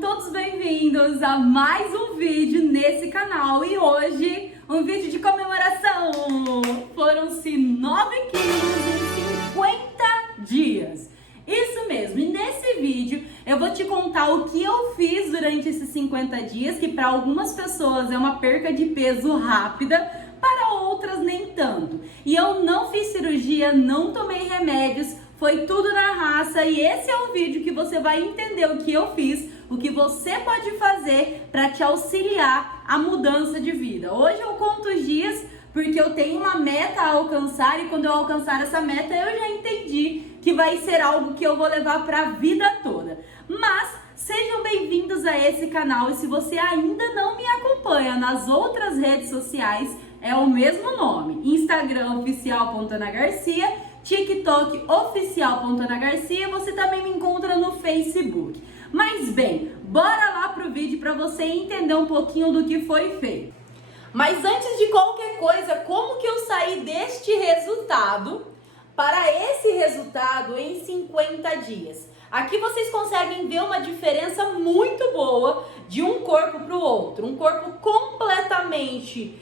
todos bem-vindos a mais um vídeo nesse canal. E hoje, um vídeo de comemoração. Foram-se 9 quilos em 50 dias. Isso mesmo, e nesse vídeo eu vou te contar o que eu fiz durante esses 50 dias, que para algumas pessoas é uma perca de peso rápida, para outras nem tanto. E eu não fiz cirurgia, não tomei remédios, foi tudo na raça, e esse é o vídeo que você vai entender o que eu fiz, o que você pode fazer para te auxiliar a mudança de vida. Hoje eu conto os dias porque eu tenho uma meta a alcançar, e quando eu alcançar essa meta eu já entendi que vai ser algo que eu vou levar para a vida toda. Mas sejam bem-vindos a esse canal, e se você ainda não me acompanha nas outras redes sociais, é o mesmo nome: Instagram oficial.anagarcia, TikTok oficial.anagarcia, você também me encontra no Facebook. Mas bem, bora lá pro vídeo para você entender um pouquinho do que foi feito. Mas antes de qualquer coisa, como que eu saí deste resultado para esse resultado em 50 dias? Aqui vocês conseguem ver uma diferença muito boa de um corpo para o outro. Um corpo completamente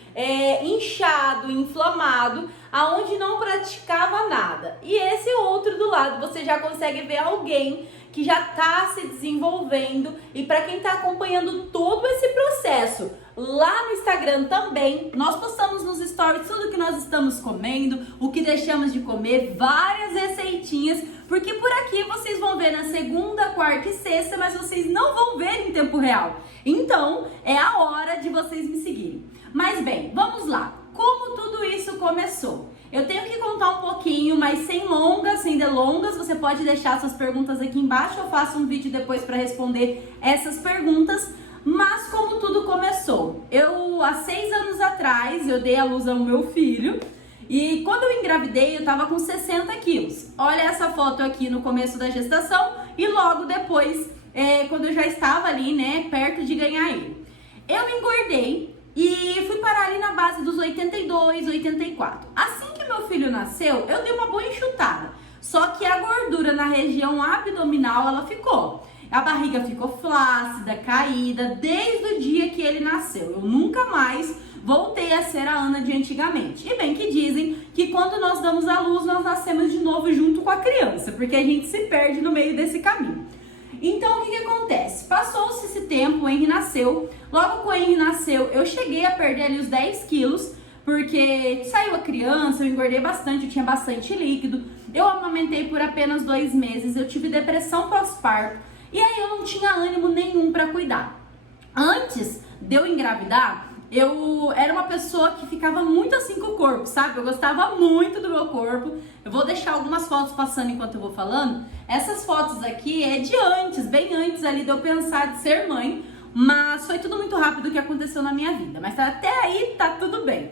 inchado, inflamado, aonde não praticava nada. E esse outro do lado, você já consegue ver alguém que já está se desenvolvendo. E para quem está acompanhando todo esse processo, lá no Instagram também, nós postamos nos stories tudo que nós estamos comendo, o que deixamos de comer, várias receitinhas, porque por aqui vocês vão ver na segunda, quarta e sexta, mas vocês não vão ver em tempo real. Então, é a hora de vocês me seguirem. Mas bem, vamos lá. Como tudo isso começou? Eu tenho que contar um pouquinho, mas sem delongas. Você pode deixar suas perguntas aqui embaixo, eu faço um vídeo depois para responder essas perguntas. Mas como tudo começou? Há 6 anos atrás, eu dei à luz ao meu filho. E quando eu engravidei, eu tava com 60 quilos. Olha essa foto aqui no começo da gestação e logo depois, quando eu já estava ali, né, perto de ganhar ele. Eu engordei e fui parar ali na base dos 82, 84. Assim que meu filho nasceu, eu dei uma boa enxutada. Só que a gordura na região abdominal, ela ficou. A barriga ficou flácida, caída, desde o dia que ele nasceu. Eu nunca mais voltei a ser a Ana de antigamente. E bem que dizem que quando nós damos à luz, nós nascemos de novo junto com a criança, porque a gente se perde no meio desse caminho. Então, o que acontece? Passou-se esse tempo, o Henry nasceu. Logo que o Henry nasceu, eu cheguei a perder ali os 10 quilos, porque saiu a criança, eu engordei bastante, eu tinha bastante líquido. Eu amamentei por apenas 2 meses, eu tive depressão pós-parto, e aí eu não tinha ânimo nenhum para cuidar. Antes de eu engravidar, eu era uma pessoa que ficava muito assim com o corpo, sabe? Eu gostava muito do meu corpo. Eu vou deixar algumas fotos passando enquanto eu vou falando. Essas fotos aqui é de antes, bem antes ali de eu pensar de ser mãe. Mas foi tudo muito rápido o que aconteceu na minha vida. Mas até aí tá tudo bem.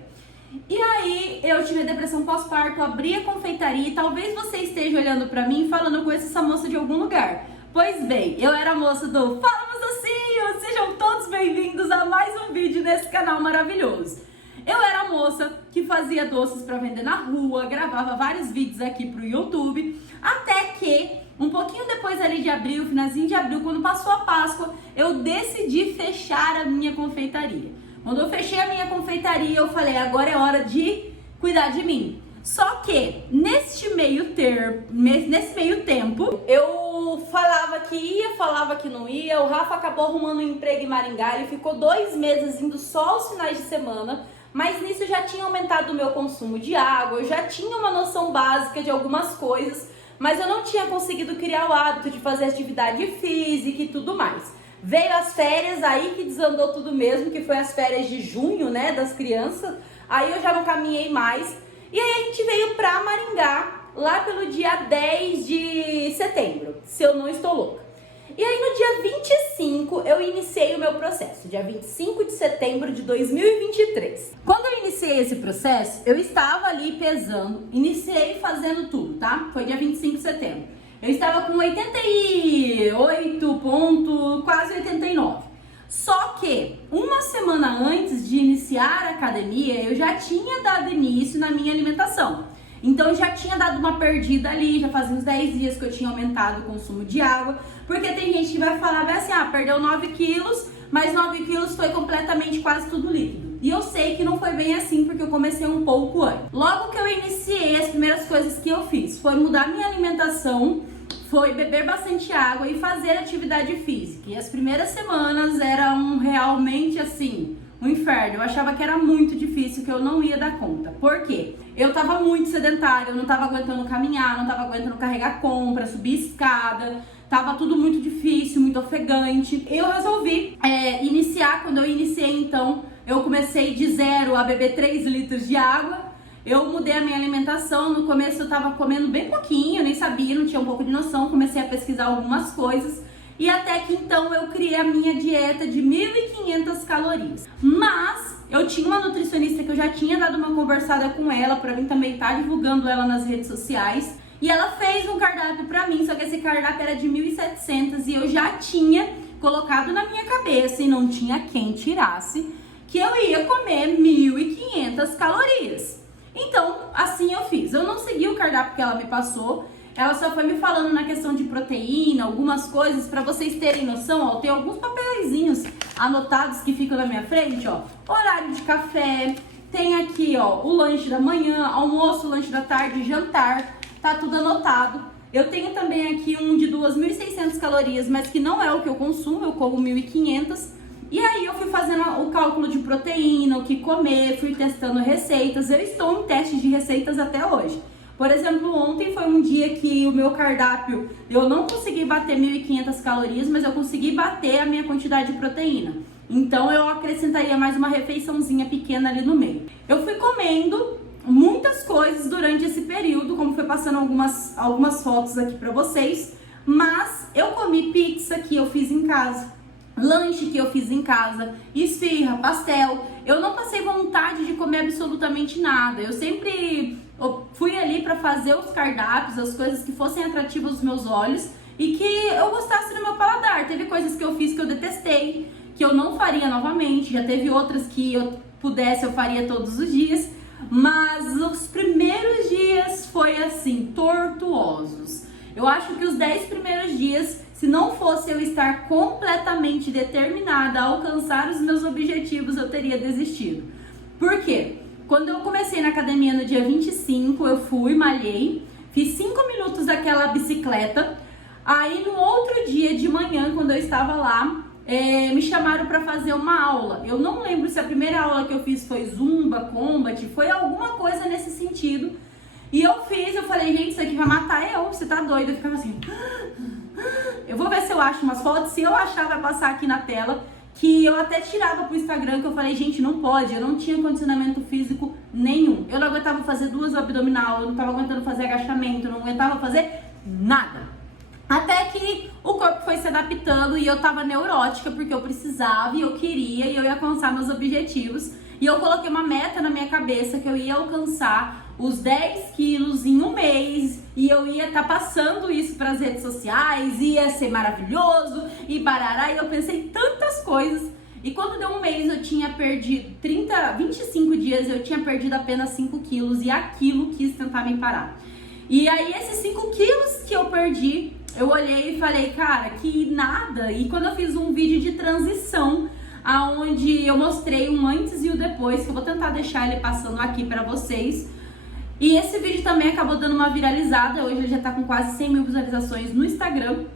E aí eu tive depressão pós-parto, abri a confeitaria, e talvez você esteja olhando pra mim falando: eu conheço essa moça de algum lugar. Pois bem, eu era a moça do Fala Mocinho! Sejam todos bem-vindos a mais um vídeo nesse canal maravilhoso. Eu era a moça que fazia doces para vender na rua, gravava vários vídeos aqui pro YouTube, até que um pouquinho depois ali de abril, finalzinho de abril, quando passou a Páscoa, eu decidi fechar a minha confeitaria. Quando eu fechei a minha confeitaria, eu falei: agora é hora de cuidar de mim. Só que nesse meio tempo, eu falava que ia, falava que não ia. O Rafa acabou arrumando um emprego em Maringá, ele ficou 2 meses indo só aos finais de semana. Mas nisso eu já tinha aumentado o meu consumo de água, eu já tinha uma noção básica de algumas coisas, mas eu não tinha conseguido criar o hábito de fazer atividade física e tudo mais. Veio as férias, aí que desandou tudo mesmo, que foi as férias de junho, né, das crianças. Aí eu já não caminhei mais. E aí a gente veio pra Maringá, lá pelo dia 10 de setembro, se eu não estou louca. E aí no dia 25 eu iniciei o meu processo, dia 25 de setembro de 2023. Quando eu iniciei esse processo, eu estava ali pesando, iniciei fazendo tudo, tá? Foi dia 25 de setembro. Eu estava com 88 ponto, quase 89. Só que uma semana antes de iniciar a academia, eu já tinha dado início na minha alimentação. Então eu já tinha dado uma perdida ali, já fazia uns 10 dias que eu tinha aumentado o consumo de água. Porque tem gente que vai falar, vai assim, perdeu 9 quilos, mas 9 quilos foi completamente quase tudo líquido. E eu sei que não foi bem assim, porque eu comecei um pouco antes. Logo que eu iniciei, as primeiras coisas que eu fiz foi mudar minha alimentação, foi beber bastante água e fazer atividade física. E as primeiras semanas eram realmente assim, um inferno. Eu achava que era muito difícil, que eu não ia dar conta. Por quê? Eu tava muito sedentária, eu não tava aguentando caminhar, não tava aguentando carregar compra, subir escada. Tava tudo muito difícil, muito ofegante. Eu resolvi iniciar. Quando eu iniciei, então, eu comecei de 0 a beber 3 litros de água. Eu mudei a minha alimentação. No começo eu tava comendo bem pouquinho, eu nem sabia, não tinha um pouco de noção. Comecei a pesquisar algumas coisas. E até que então eu criei a minha dieta de 1.500 calorias. Mas eu tinha uma nutricionista que eu já tinha dado uma conversada com ela, pra mim também tá divulgando ela nas redes sociais. E ela fez um cardápio pra mim, só que esse cardápio era de 1.700 e eu já tinha colocado na minha cabeça, e não tinha quem tirasse, que eu ia comer 1.500 calorias. Então, assim eu fiz. Eu não segui o cardápio que ela me passou, ela só foi me falando na questão de proteína, algumas coisas, pra vocês terem noção, ó. Tem alguns papeizinhos anotados que ficam na minha frente, ó. Horário de café, tem aqui, ó, o lanche da manhã, almoço, lanche da tarde, jantar. Tá tudo anotado. Eu tenho também aqui um de 2.600 calorias, mas que não é o que eu consumo, eu como 1.500. E aí eu fui fazendo o cálculo de proteína, o que comer, fui testando receitas. Eu estou em teste de receitas até hoje. Por exemplo, ontem foi um dia que o meu cardápio, eu não consegui bater 1.500 calorias, mas eu consegui bater a minha quantidade de proteína. Então eu acrescentaria mais uma refeiçãozinha pequena ali no meio. Eu fui comendo muitas coisas durante esse período, como foi passando algumas fotos aqui pra vocês, mas eu comi pizza que eu fiz em casa, lanche que eu fiz em casa, esfirra, pastel. Eu não passei vontade de comer absolutamente nada. Eu sempre fui ali pra fazer os cardápios, as coisas que fossem atrativas aos meus olhos e que eu gostasse do meu paladar. Teve coisas que eu fiz que eu detestei, que eu não faria novamente, já teve outras que eu pudesse, eu faria todos os dias. Mas os primeiros dias foi assim, tortuosos. Eu acho que os 10 primeiros dias, se não fosse eu estar completamente determinada a alcançar os meus objetivos, eu teria desistido. Por quê? Quando eu comecei na academia no dia 25, eu fui, malhei, fiz 5 minutos daquela bicicleta. Aí no outro dia de manhã, quando eu estava lá, me chamaram para fazer uma aula. Eu não lembro se a primeira aula que eu fiz foi Zumba, Combat, foi alguma coisa nesse sentido. E eu fiz, eu falei, gente, isso aqui vai matar eu, você tá doido? Eu ficava assim, eu vou ver se eu acho umas fotos, se eu achar vai passar aqui na tela, que eu até tirava pro Instagram, que eu falei, gente, não pode, eu não tinha condicionamento físico nenhum. Eu não aguentava fazer 2 abdominal, eu não tava aguentando fazer agachamento, eu não aguentava fazer nada. Até que o corpo foi se adaptando e eu tava neurótica porque eu precisava e eu queria e eu ia alcançar meus objetivos. E eu coloquei uma meta na minha cabeça que eu ia alcançar os 10 quilos em um mês e eu ia estar passando isso para as redes sociais, ia ser maravilhoso e barará. E eu pensei tantas coisas. E quando deu um mês eu tinha perdido 25 dias, eu tinha perdido apenas 5 quilos e aquilo quis tentar me parar. E aí esses 5 quilos que eu perdi, eu olhei e falei, cara, que nada. E quando eu fiz um vídeo de transição, aonde eu mostrei um antes e o depois, que eu vou tentar deixar ele passando aqui pra vocês. E esse vídeo também acabou dando uma viralizada, hoje ele já tá com quase 100 mil visualizações no Instagram.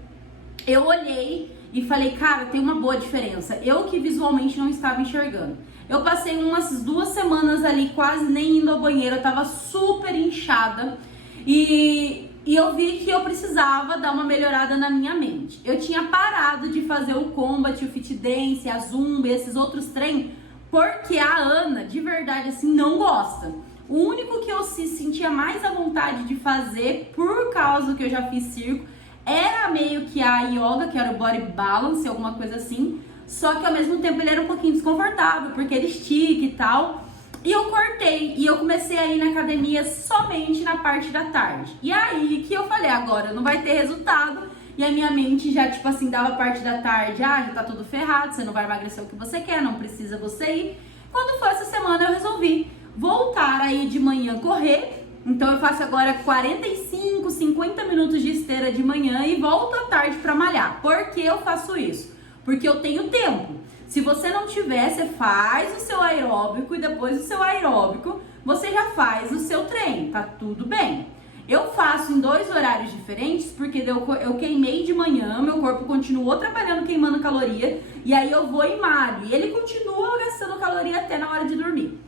Eu olhei e falei, cara, tem uma boa diferença. Eu que visualmente não estava enxergando. Eu passei umas 2 semanas ali quase nem indo ao banheiro, eu tava super inchada. E eu vi que eu precisava dar uma melhorada na minha mente. Eu tinha parado de fazer o Combat, o Fit Dance, a Zumba, esses outros treinos, porque a Ana, de verdade, assim, não gosta. O único que eu se sentia mais à vontade de fazer, por causa que eu já fiz circo, era meio que a yoga, que era o body balance, alguma coisa assim. Só que ao mesmo tempo ele era um pouquinho desconfortável, porque ele estica e tal. E eu cortei e eu comecei a ir na academia somente na parte da tarde. E aí que eu falei, agora não vai ter resultado. E a minha mente já, tipo assim, dava a parte da tarde, já tá tudo ferrado, você não vai emagrecer o que você quer, não precisa você ir. Quando foi essa semana eu resolvi voltar aí de manhã correr, Então eu faço agora 45, 50 minutos de esteira de manhã e volto à tarde para malhar. Por que eu faço isso? Porque eu tenho tempo. Se você não tiver, você faz o seu aeróbico e depois do seu aeróbico você já faz o seu treino, tá tudo bem. Eu faço em 2 horários diferentes porque eu queimei de manhã, meu corpo continuou trabalhando, queimando caloria, e aí eu vou e malho. E ele continua gastando caloria até na hora de dormir.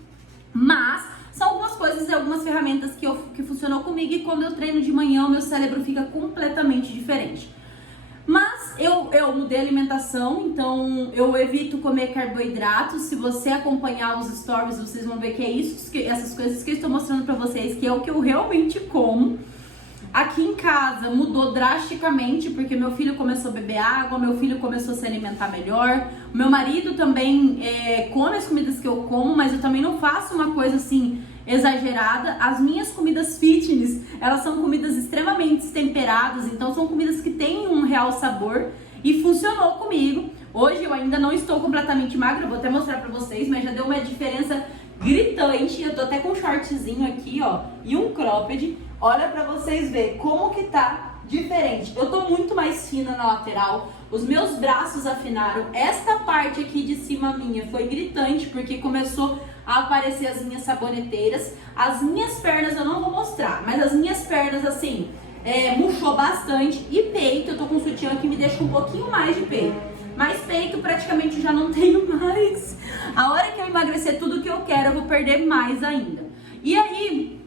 Mas são algumas coisas e algumas ferramentas que funcionou comigo, e quando eu treino de manhã o meu cérebro fica completamente diferente. Mas eu mudei a alimentação, então eu evito comer carboidratos. Se você acompanhar os stories, vocês vão ver que é isso, essas coisas que eu estou mostrando pra vocês, que é o que eu realmente como. Aqui em casa mudou drasticamente, porque meu filho começou a beber água, meu filho começou a se alimentar melhor. O meu marido também come as comidas que eu como, mas eu também não faço uma coisa assim exagerada. As minhas comidas fitness, elas são comidas extremamente temperadas, então são comidas que têm um real sabor, e funcionou comigo. Hoje eu ainda não estou completamente magra, vou até mostrar pra vocês, mas já deu uma diferença gritante. Eu tô até com um shortzinho aqui, ó, e um cropped. Olha pra vocês verem como que tá diferente. Eu tô muito mais fina na lateral, os meus braços afinaram, esta parte aqui de cima minha foi gritante, porque começou a aparecer as minhas saboneteiras. As minhas pernas eu não vou mostrar, mas as minhas pernas assim, murchou bastante. E peito, eu tô com um sutiã que me deixa um pouquinho mais de peito, mas peito praticamente já não tenho mais. A hora que eu emagrecer tudo que eu quero, eu vou perder mais ainda. E aí,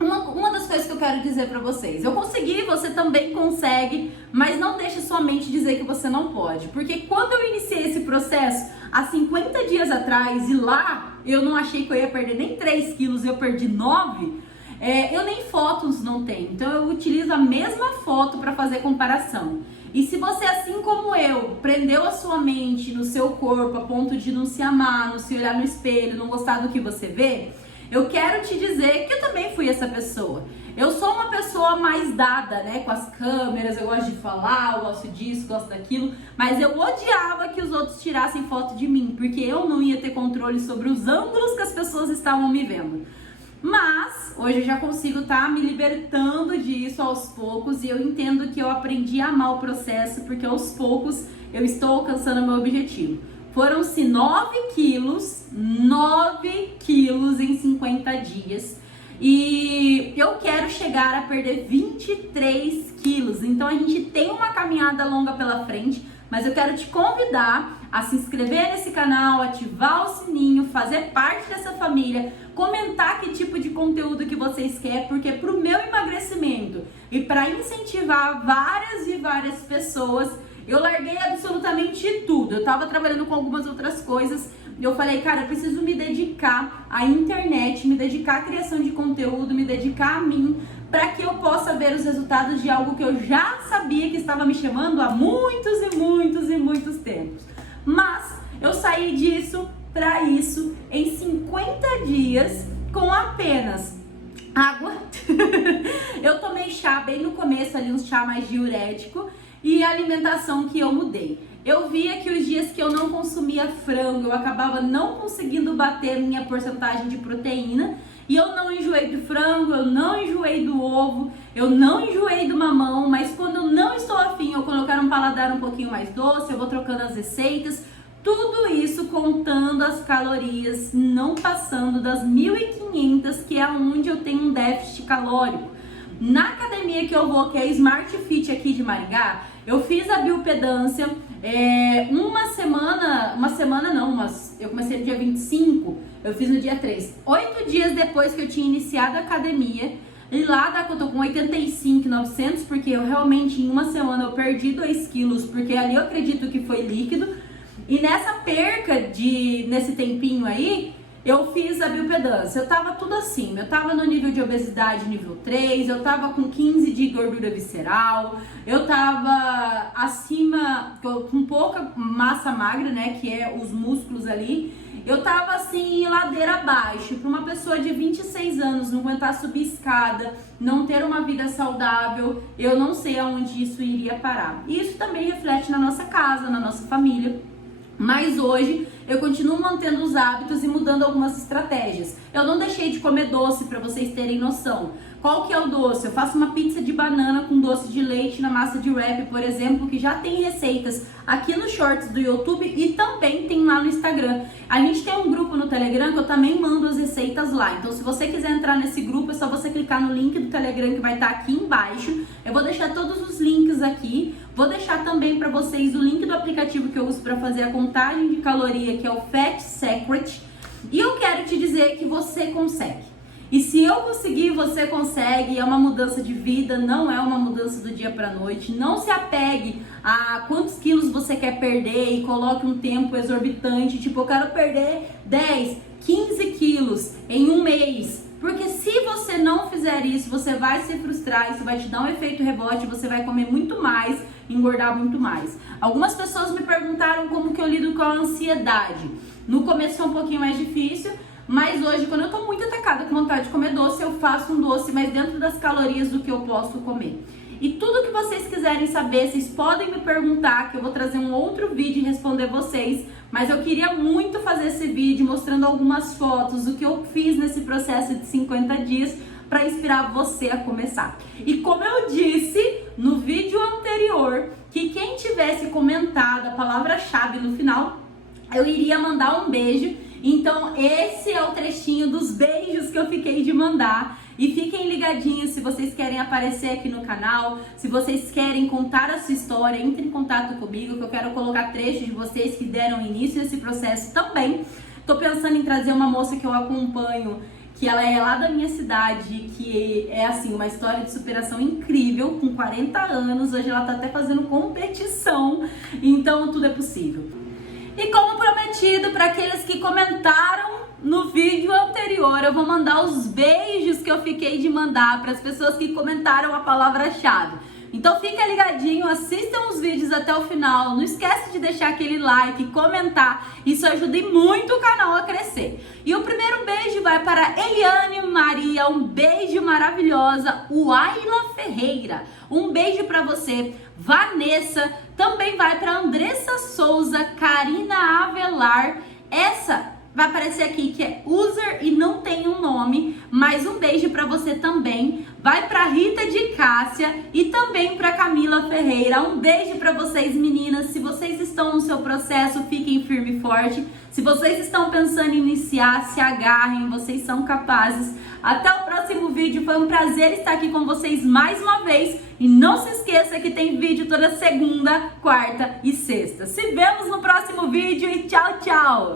uma das coisas que eu quero dizer pra vocês, eu consegui, você também consegue, mas não deixe sua mente dizer que você não pode, porque quando eu iniciei esse processo há 50 dias atrás, e lá eu não achei que eu ia perder nem 3 quilos, eu perdi 9, eu nem fotos não tenho, então eu utilizo a mesma foto para fazer comparação. E se você, assim como eu, prendeu a sua mente no seu corpo a ponto de não se amar, não se olhar no espelho, não gostar do que você vê, eu quero te dizer que eu também fui essa pessoa. Eu sou uma pessoa mais dada, né, com as câmeras, eu gosto de falar, eu gosto disso, gosto daquilo, mas eu odiava que os outros tirassem foto de mim, porque eu não ia ter controle sobre os ângulos que as pessoas estavam me vendo. Mas hoje eu já consigo estar me libertando disso aos poucos, e eu entendo que eu aprendi a amar o processo, porque aos poucos eu estou alcançando o meu objetivo. Foram-se 9 quilos em 50 dias. E eu quero chegar a perder 23 quilos. Então a gente tem uma caminhada longa pela frente, mas eu quero te convidar a se inscrever nesse canal, ativar o sininho, fazer parte dessa família, comentar que tipo de conteúdo que vocês querem, porque pro meu emagrecimento e para incentivar várias e várias pessoas, eu larguei absolutamente tudo. Eu tava trabalhando com algumas outras coisas. Eu falei, cara, eu preciso me dedicar à internet, me dedicar à criação de conteúdo, me dedicar a mim, para que eu possa ver os resultados de algo que eu já sabia que estava me chamando há muitos e muitos e muitos tempos. Mas eu saí disso para isso em 50 dias com apenas água. Eu tomei chá bem no começo ali, um chá mais diurético, e a alimentação que eu mudei. Eu via que os dias que eu não consumia frango, eu acabava não conseguindo bater minha porcentagem de proteína, e eu não enjoei do frango, eu não enjoei do ovo, eu não enjoei do mamão, mas quando eu não estou afim, ou quando eu quero um paladar um pouquinho mais doce, eu vou trocando as receitas, tudo isso contando as calorias, não passando das 1.500, que é onde eu tenho um déficit calórico. Na academia que eu vou, que é a Smart Fit aqui de Maringá, eu fiz a biopedância, eu comecei no dia 25, eu fiz no dia 3. 8 dias depois que eu tinha iniciado a academia, e lá eu tô com 85.900, porque eu realmente em uma semana eu perdi 2 quilos, porque ali eu acredito que foi líquido. E nessa perca nesse tempinho aí, eu fiz a biopedância, eu tava tudo assim, eu tava no nível de obesidade nível 3, eu tava com 15 de gordura visceral, eu tava acima, com pouca massa magra, né, que é os músculos ali, eu tava assim, ladeira abaixo. Para uma pessoa de 26 anos não aguentar subir escada, não ter uma vida saudável, eu não sei aonde isso iria parar. E isso também reflete na nossa casa, na nossa família. Mas hoje eu continuo mantendo os hábitos e mudando algumas estratégias. Eu não deixei de comer doce, para vocês terem noção. Qual que é o doce? Eu faço uma pizza de banana com doce de leite na massa de wrap, por exemplo, que já tem receitas aqui nos shorts do YouTube e também tem lá no Instagram. A gente tem um grupo no Telegram que eu também mando as receitas lá. Então, se você quiser entrar nesse grupo, é só você clicar no link do Telegram que vai estar aqui embaixo. Eu vou deixar todos os links aqui. Vou deixar também para vocês o link do aplicativo que eu uso para fazer a contagem de caloria, que é o Fat Secret. E eu quero te dizer que você consegue. E se eu conseguir, você consegue. É uma mudança de vida, não é uma mudança do dia para noite. Não se apegue a quantos quilos você quer perder e coloque um tempo exorbitante. Tipo, eu quero perder 10, 15 quilos em um mês. Porque se você não fizer isso, você vai se frustrar, isso vai te dar um efeito rebote, você vai comer muito mais, engordar muito mais. Algumas pessoas me perguntaram como que eu lido com a ansiedade. No começo foi um pouquinho mais difícil, mas hoje, quando eu tô muito atacada com vontade de comer doce, eu faço um doce, mas dentro das calorias do que eu posso comer. E tudo que vocês quiserem saber, vocês podem me perguntar, que eu vou trazer um outro vídeo e responder vocês. Mas eu queria muito fazer esse vídeo mostrando algumas fotos do que eu fiz nesse processo de 50 dias para inspirar você a começar. E como eu disse no vídeo anterior, que quem tivesse comentado a palavra-chave no final, eu iria mandar um beijo. Então esse é o trechinho dos beijos que eu fiquei de mandar. E fiquem ligadinhos se vocês querem aparecer aqui no canal, se vocês querem contar a sua história, entre em contato comigo, que eu quero colocar trechos de vocês que deram início a esse processo também. Tô pensando em trazer uma moça que eu acompanho, que ela é lá da minha cidade, que é assim, uma história de superação incrível, com 40 anos, hoje ela tá até fazendo competição, então tudo é possível. E como prometido, para aqueles que comentaram no vídeo anterior, eu vou mandar os beijos que eu fiquei de mandar para as pessoas que comentaram a palavra-chave. Então fica ligadinho, assistam os vídeos até o final, não esquece de deixar aquele like, comentar, isso ajuda muito o canal a crescer. E o primeiro beijo vai para Eliane Maria, um beijo maravilhosa, o Ayla Ferreira, um beijo para você. Vanessa, também vai para Andressa Souza, Karina Avelar, essa vai aparecer aqui que é user e não tem um nome, mas um beijo para você também. Vai para Rita de Cássia e também para Camila Ferreira. Um beijo para vocês, meninas. Se vocês estão no seu processo, fiquem firme e forte. Se vocês estão pensando em iniciar, se agarrem, vocês são capazes. Até o próximo vídeo. Foi um prazer estar aqui com vocês mais uma vez. E não se esqueça que tem vídeo toda segunda, quarta e sexta. Se vemos no próximo vídeo e tchau, tchau!